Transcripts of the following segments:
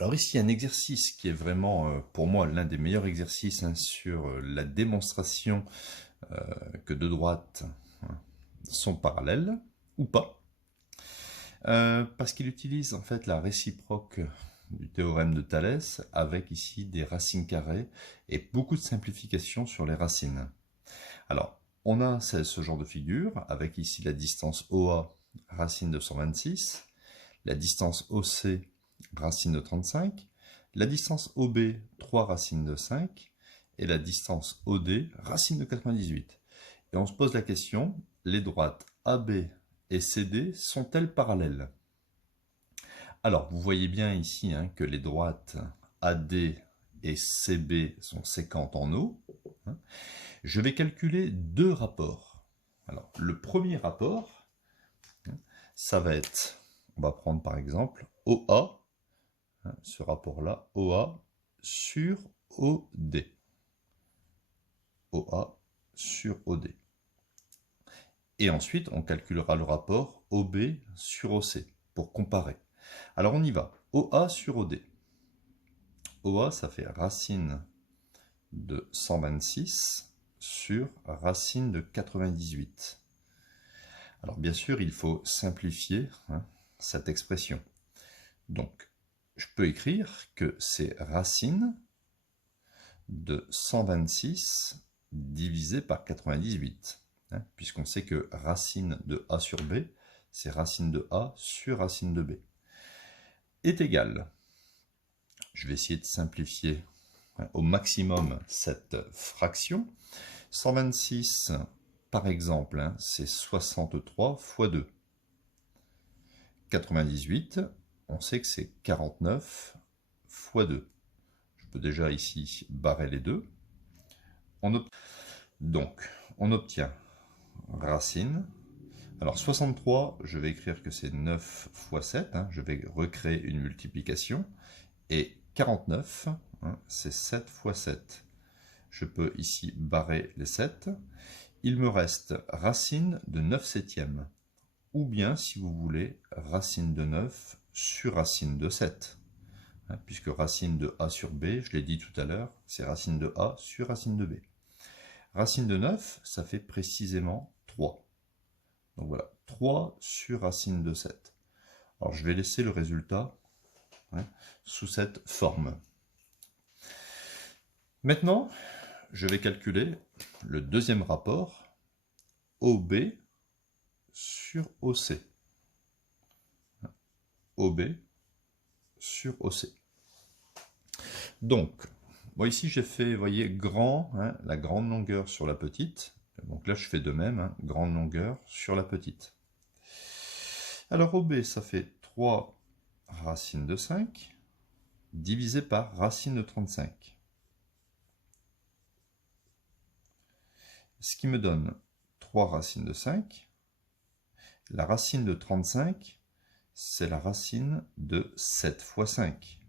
Alors ici, un exercice qui est vraiment, pour moi, l'un des meilleurs exercices sur la démonstration que deux droites sont parallèles, ou pas, parce qu'il utilise en fait la réciproque du théorème de Thalès, avec ici des racines carrées et beaucoup de simplifications sur les racines. Alors, on a ce genre de figure, avec ici la distance OA, racine de 126, la distance OC, racine de 35, la distance OB, 3 racines de 5, et la distance OD, racine de 98. Et on se pose la question, les droites AB et CD sont-elles parallèles? Alors, vous voyez bien ici que les droites AD et CB sont séquentes en O. Je vais calculer deux rapports. Alors, le premier rapport, ça va être, on va prendre par exemple OA, ce rapport-là, OA sur OD. OA sur OD. Et ensuite, on calculera le rapport OB sur OC pour comparer. Alors, on y va. OA sur OD. OA, ça fait racine de 126 sur racine de 98. Alors, bien sûr, il faut simplifier cette expression. Donc, je peux écrire que c'est racine de 126 divisé par 98. Puisqu'on sait que racine de A sur B, c'est racine de A sur racine de B, est égal. Je vais essayer de simplifier au maximum cette fraction. 126, par exemple, c'est 63 fois 2. 98, on sait que c'est 49 fois 2. Je peux déjà ici barrer les deux. Donc, on obtient racine. Alors 63, je vais écrire que c'est 9 fois 7, je vais recréer une multiplication, et 49, c'est 7 fois 7. Je peux ici barrer les 7. Il me reste racine de 9 septièmes, ou bien, si vous voulez, racine de 9 sur racine de 7. Puisque racine de A sur B, je l'ai dit tout à l'heure, c'est racine de A sur racine de B. Racine de 9, ça fait précisément 3. Donc voilà, 3 sur racine de 7. Alors je vais laisser le résultat sous cette forme. Maintenant, je vais calculer le deuxième rapport, OB sur OC. OB sur OC. Donc, moi ici j'ai fait, vous voyez, grand, la grande longueur sur la petite. Donc là je fais de même, grande longueur sur la petite. Alors OB, ça fait 3 racine de 5 divisé par racine de 35. Ce qui me donne 3 racines de 5. La racine de 35, c'est la racine de 7 fois 5.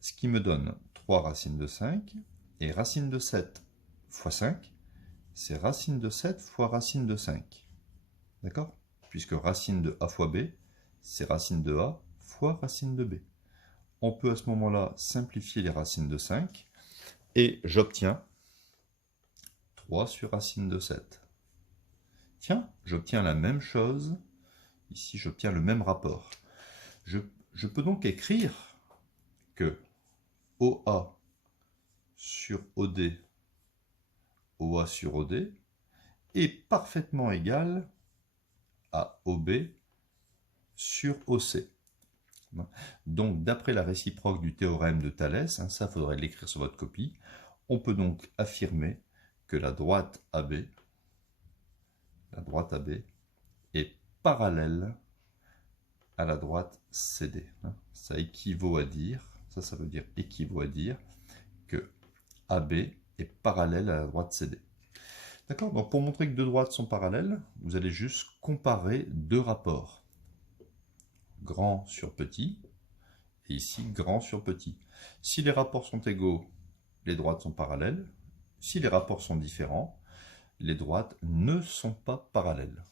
Ce qui me donne 3 racines de 5. Et racine de 7 fois 5, c'est racine de 7 fois racine de 5. D'accord? Puisque racine de A fois B, c'est racine de A fois racine de B. On peut à ce moment-là simplifier les racines de 5 et j'obtiens 3 sur racine de 7. Tiens, j'obtiens la même chose. Ici, j'obtiens le même rapport. Je peux donc écrire que OA sur OD, OA sur OD, est parfaitement égal à OB sur OC. Donc, d'après la réciproque du théorème de Thalès, ça faudrait l'écrire sur votre copie, on peut donc affirmer que la droite AB est parallèle à la droite CD. Ça équivaut à dire, ça veut dire équivaut à dire que AB est parallèle à la droite CD. D'accord? Donc pour montrer que deux droites sont parallèles, vous allez juste comparer deux rapports. Grand sur petit, et ici grand sur petit. Si les rapports sont égaux, les droites sont parallèles. Si les rapports sont différents, les droites ne sont pas parallèles.